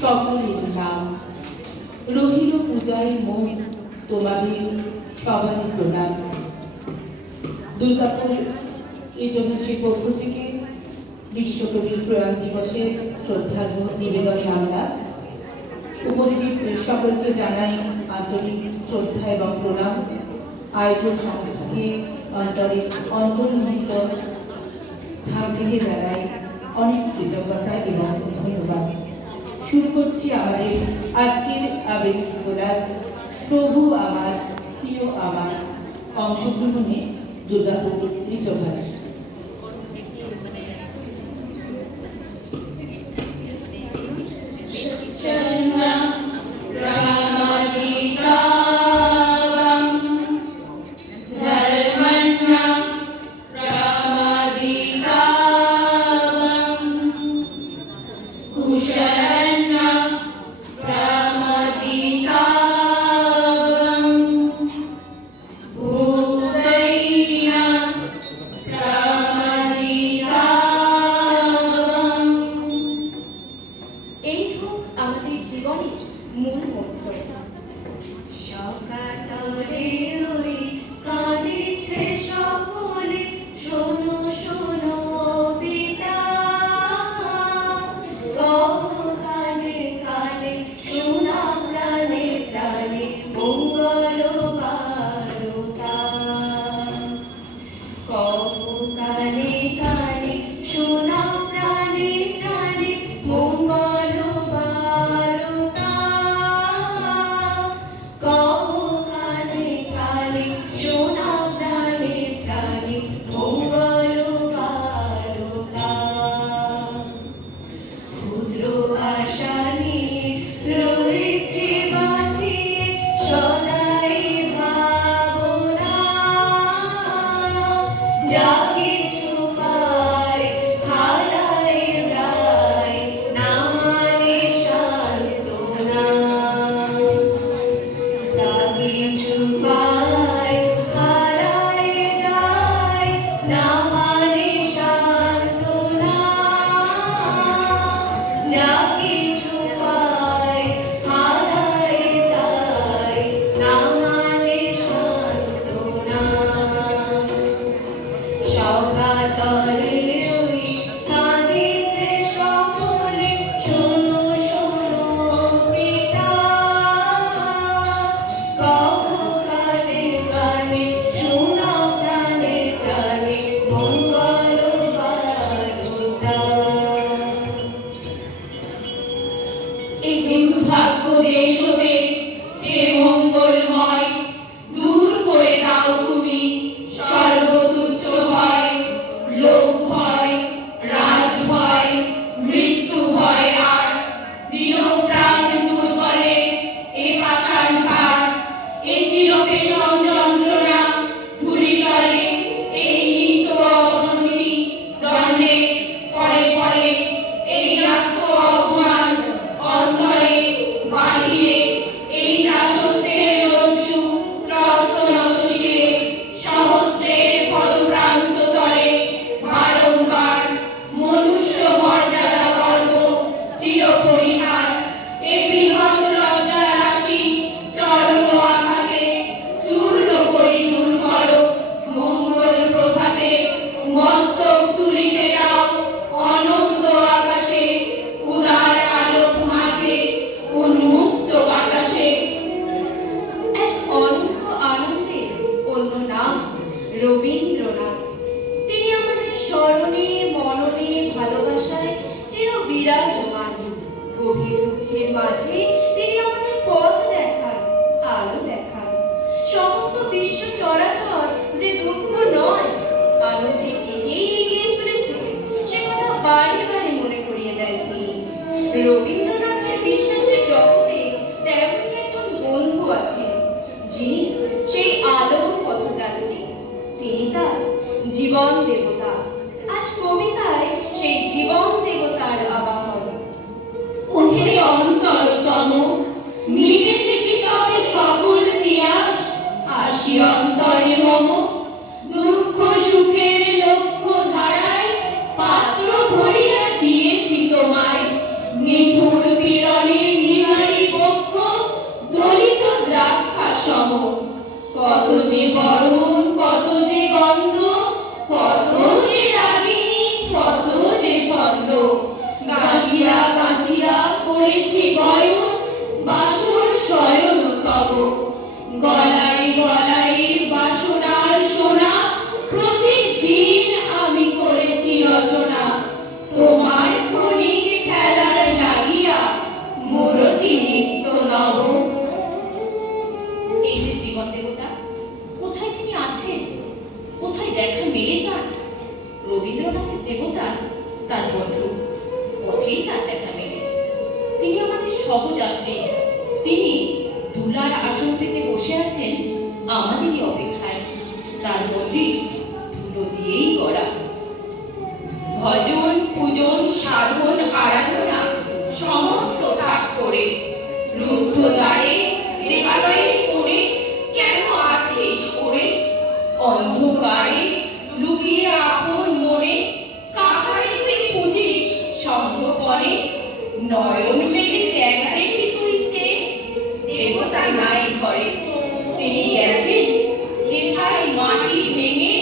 সকলের নাম রহিল পূজায় মন তোমাদের সবারই প্রণাম। দুর্গাপুর এজেন্সির পক্ষ থেকে বিশ্বকবির প্রয়াণ দিবসে শ্রদ্ধার্ঘ্য নিবেদন আমরা উপস্থিত সকলকে জানাই আন্তরিক শ্রদ্ধা এবং প্রণাম। আয়োজন সংস্থাকে অন্তর্নিহিত স্থান থেকে জানাই অনেক কৃতজ্ঞতা এবং ধন্যবাদ। শুরু করছি আমাদের আজকের আবেগ গোলাজ প্রভু আমার প্রিয় আমার অংশগ্রহণে দুর্গাপুর ঋতভাষ। রবীন্দ্রনাথ, তিনি আমাদের স্মরণে মননে ভালোবাসায় চির বিরাজমান। গভীর দুঃখের মাঝে তিনি আমাদের পথ দেখান, আলো দেখান। সমস্ত বিশ্ব চরাচর যে দুঃখ নয়, আনন্দে এগিয়ে এগিয়ে চলেছে, সে কথা বারে বারে মনে করিয়ে দেন তিনি। রবীন্দ্রনাথের বিশ্বাসের জগতে তেমনই একজন বন্ধু আছেন, যিনি সেই আলোর পথযাত্রী। তিনি তার জীবন দেবতা। আজ কবিতায় সেই জীবন দেবতার আবাহন। ওহে অন্তরতম, মিটেছে কি তবে সকল তিয়াস? আসি অন্তরে মম, দুঃখ সুখের লক্ষ্য ধারায় পাত্র ভরিয়া দিয়েছি তোমায়। নিঠুর পীড়নে কত যে বরণ, কত যে গন্ধ, কত যে রাগিনী, কত যে ছন্দ। গাঁথিয়া গাঁথিয়া করেছি বয়ন, বাসর শয়ন তব। গলায় গলায় বাসনার সোনা, প্রতিদিন আমি করেছি রচনা। তোমার ক্ষণিক খেলার লাগিয়া মূরতি নিত্য নব। এই যে জীবন দেবতা, কোথায় তিনি আছেন? কোথায় দেখা মেলে তার? রবীন্দ্রনাথের দেবতা তার বন্ধু, পথেই তার দেখা মেলে। তিনি আমাদের সহযাত্রী, তিনি দুলার আসন পেতে বসে আছেন আমাদেরই অপেক্ষায়। তার মন্দির ধুলো দিয়েই গড়া। ভজন পূজন সাধন আরাধনা সমস্ত ত্যাগ করে, রুদ্ধ দ্বারে দেবালয়ের কোণে কেন আছিস ওরে? অন্ধকারে লুকিয়ে আপন মনে কাহারে তুই পুজিস সঙ্গপনে? নয়ন মেলে দেখ দেখি তুই চেয়ে, দেবতা নাই ঘরে। তিনি গেছেন যেথায় মাটি ভেঙে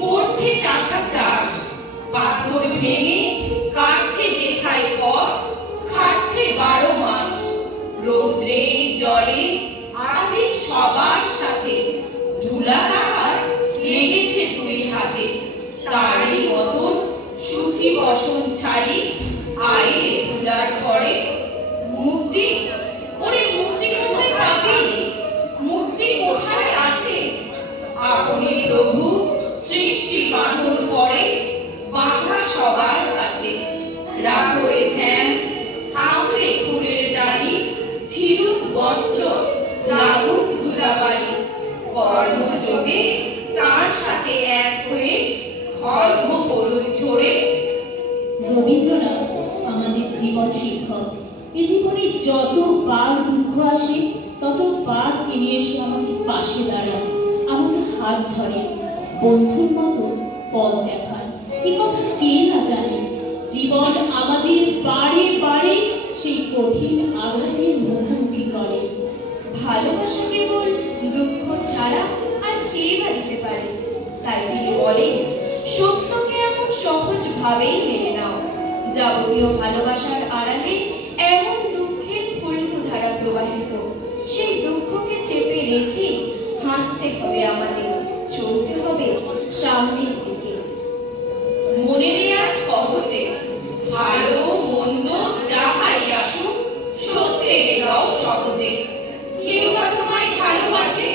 করছে চাষা চাষ, পাথর ভেঙে কাটছে যেথায় পথ, খাচ্ছে 12 মাস। রৌদ্রে জলে আছে সবার সাথে, ধুলা তাহার লেগেছে 2 হাতে। তারই মতন সূচি বসন ছাড়ি আইরে ধুলার ঘরে। মুক্তি, ওরে মুক্তি কোথায় পাবি? মুক্তি কোথায় আছে? আপনি প্রভু সৃষ্টি বাঁধন করে বাঁধা সবার কাছে। রাখরে ধ্যান, থামলে ফুলের ডালি, ছিলুক বস্ত্র, লাগুক ধুলাবালি। কর্মযোগে তার সাথে এক হয়ে ধর্ম করুক ঝরে। রবীন্দ্রনাথ আমাদের জীবন শিক্ষক। এই জীবনে যতবার দুঃখ আসে ততবার তিনি এসে আমাদের পাশে দাঁড়ান, আমাদের হাত ধরেন, বন্ধুর মতো পথ দেখান। এ কথা কে না জানে? জীবন আমাদের বারে বারে সেই কঠিন আঘাতের মুখোমুখি করে। ভালোবাসা কেবল দুঃখ ছাড়া আর কে বা দিতে পারে? তাই তিনি বলেন, সত্যকে এমন সহজ ভাবেই মেনে নাও। যাবতীয় ভালোবাসার আড়ালে এমন দুঃখের ফল্গু ধারা প্রবাহিত। সেই দুঃখকে চেপে রেখে হাসতে হবে আমাদের, চলতে হবে সামনের দিকে। মনে আজ সহজে ভালো মন্দ যাহাই আসুক, সত্যে গেলাও সহজে। কেউ বা তোমায় ভালোবাসে,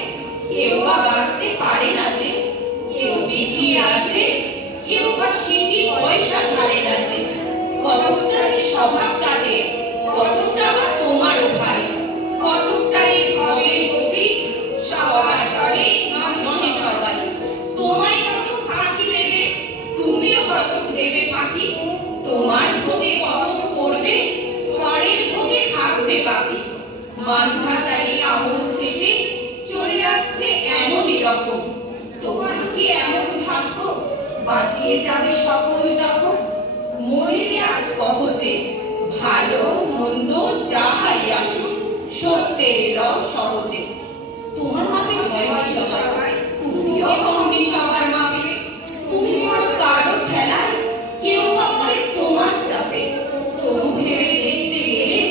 কেউ বা বাঁচতে পারে না যে। কেউ বিকিয়ে আছে, কেউ বা সিটি পয়সা ধারে না যে। কতকটা যে স্বভাব তাদের, কতকটা বা তোমারও ভাই। কতকটা এই ভাবের গতি, সবার করে মানুষে সবাই। তোমায় কত ফাঁকি দেবে, তুমিও কতক দেবে ফাঁকি। তোমার ভোগে কতক করবে, পরের ভোগে থাকবে বাকি। মান্ধাতারি আমল থেকে চলে আসছে এমনই রকম। তোমার কি এমন ভাগ্য, বাঁচিয়ে যাবে সকল যখন? মনে আজ কহজে ভালো মন্দ যাহাই আসুক, সত্যের রং সহজে। তোমার মাপে হয়নি সবাই, তুমিও হওনি সবার মাপে। তুমি বড় কারো খেলায়, কেউ বা করে তোমার চাপে। তবু ভেবে দেখতে গেলে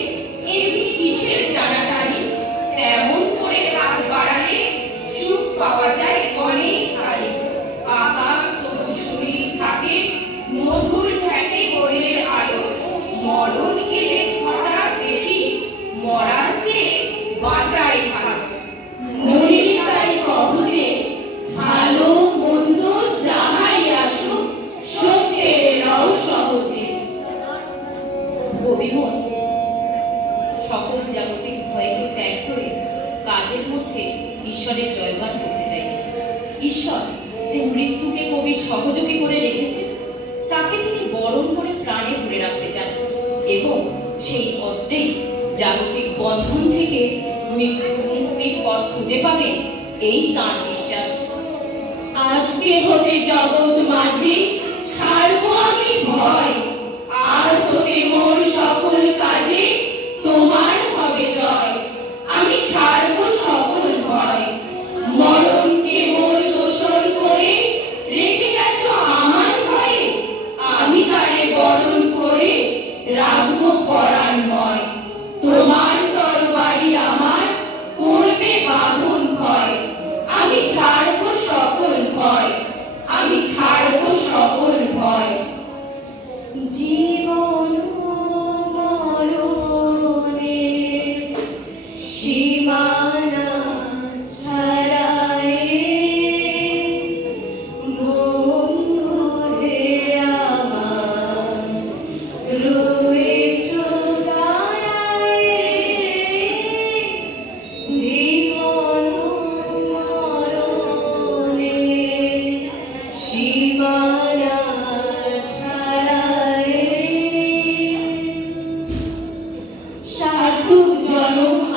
এমনি কিসের টানাটানি? এমন করে হাত বাড়ালে সুখ পাওয়া যায় অনেক হারি। আকাশ তবু শরীর থাকে, মধুর ঠেকে গড়ের আলো। মরণ এলে হঠাৎ দেখি, মরার চেয়ে বাঁচাই ভালো। মনে তাই কহজে ভালো মন্দ যাহাই আসুক, সত্যের রং সহজে। অভিমত সকল জাগতিক ভয়কে ত্যাগ করে কাজের মধ্যে ঈশ্বরের জয়গান করতে চাইছে। ঈশ্বর যে মৃত্যুকে কবির সহযোগী করে রেখেছে, তাকে তিনি বরণ করে প্রাণে ধরে রাখতে চান এবং সেই অস্ত্রেই জাগতিক বন্ধন থেকে মুক্তির পথ খুঁজে পাবে, এই তাঁর বিশ্বাস। আজকে হতে জগৎ মাঝে ছাড়বো আমি ভয়। আজ হতে মোর সকল কাজে তোমার হবে জয়। আমি ছাড়বো সকল ভয়। মরণ জন্ম